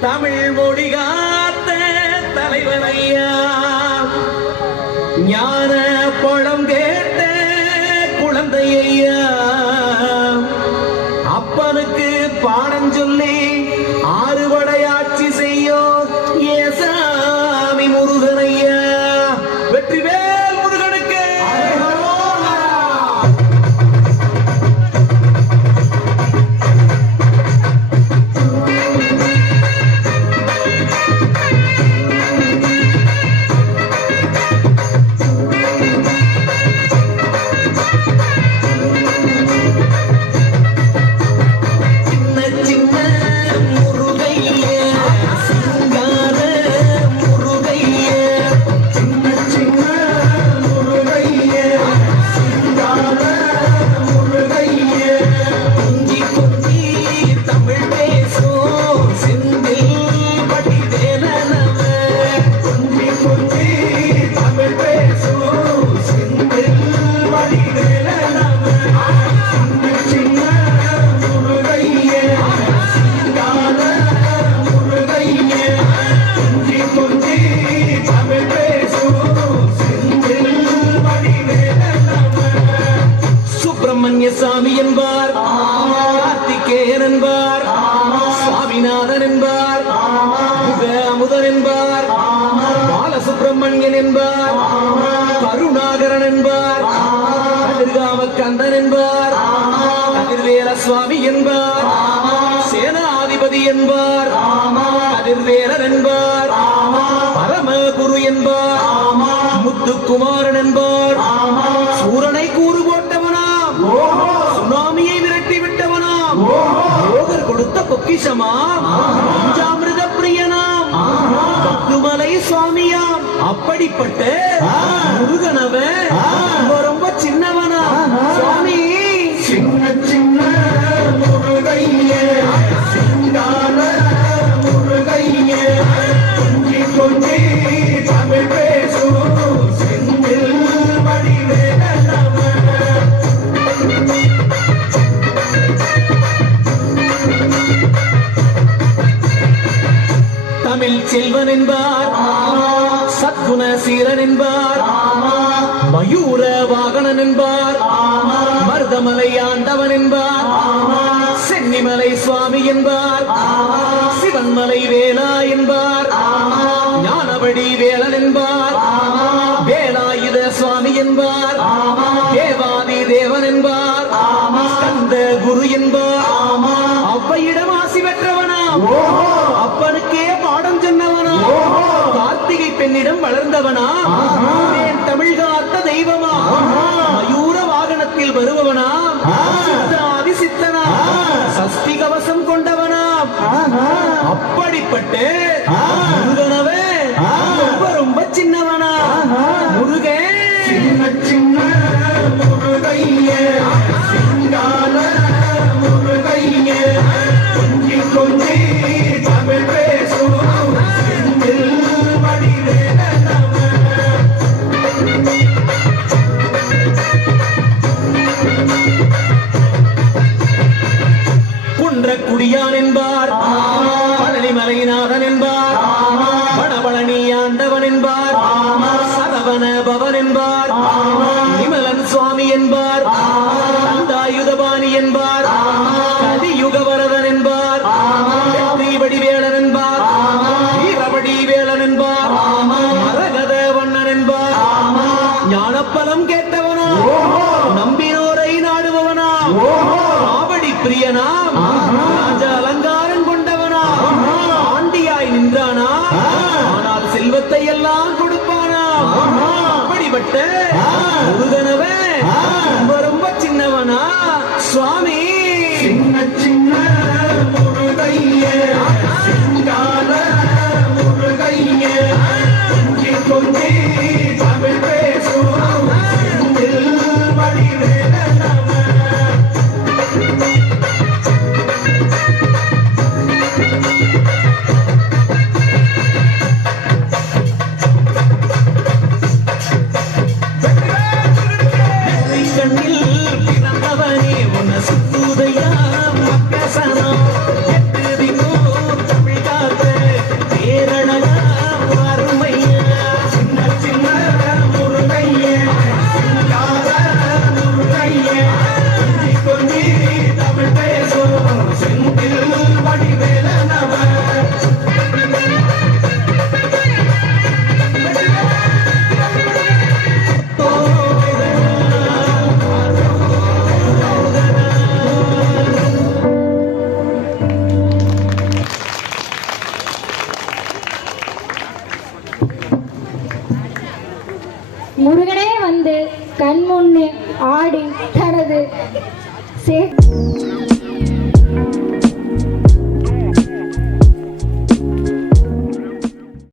தமிழ் மொழி காத்த தலைவன் ஐயா ஞான பழம் கேட்ட குழந்தை ஐயா அப்பனுக்கு பாடம் சொல்லி ஆறு அமுதன் என்பார். பாலசுப்பிரமணியன் என்பார். கருணாகரன் என்பார். கந்தன் என்பார். கதிர்வேல சுவாமி என்பார். சேனாதிபதி என்பார். கதிர்வேலர் என்பார். பரமகுரு என்பார். முத்துக்குமாரன் என்பார். சூரனை கூறு போட்டவனாம். சுனாமியை விரட்டி விட்டவனாம். கொடுத்த பொக்கிஷமா சுவாமியாம். அப்படிப்பட்ட முருகனவன் தமிழ் செல்வன் என்பார் சத்குண சீரன் என்பார் மயூர வாகனன் என்பார் மருதமலை ஆண்டவன் என்பார் சென்னிமலை சுவாமி என்பார். சிவன்மலை வேளா என்பார். ஞானவடி வேளன் என்பார் வேலாயுத சுவாமி என்பார். தேவாதி தேவன் என்பார் ஸ்கந்த குரு என்பார். அவ்வையிடம் ஆசி பெற்றவனாம் அப்பனுக்கே பாடம் சொன்னவனா பெண்ணிடம் வளர்ந்தவனா? தமிழ் காத்த தெய்வமா? மயூர வாகனத்தில் வருபவனா? சித்தாதி சித்தனா? சஷ்டி கவசம் கொண்டவனாம் அப்படிப்பட்ட என்பார். என்பார் கலியுகவரதன் என்பார். வெற்றி வடிவேலன் என்பார். வீரபடி வேலன் என்பார். மரகத வண்ணன் என்பார். ஞானப்பலம் கேட்டவனா நம்பினோரை நாடுபவனா ஆவடி பிரியனா ராஜ அலங்காரம் கொண்டவனா ஆண்டியாய் நின்றானா ஆனால் செல்வத்தை எல்லாம் கொடுப்பானா அப்படிப்பட்ட முருகனவன். ரொம்ப ரொம்ப சின்னவனா? சுவாமி. சின்ன சின்ன முருகைய. வந்து கண் முன்னே ஆடி தனது சே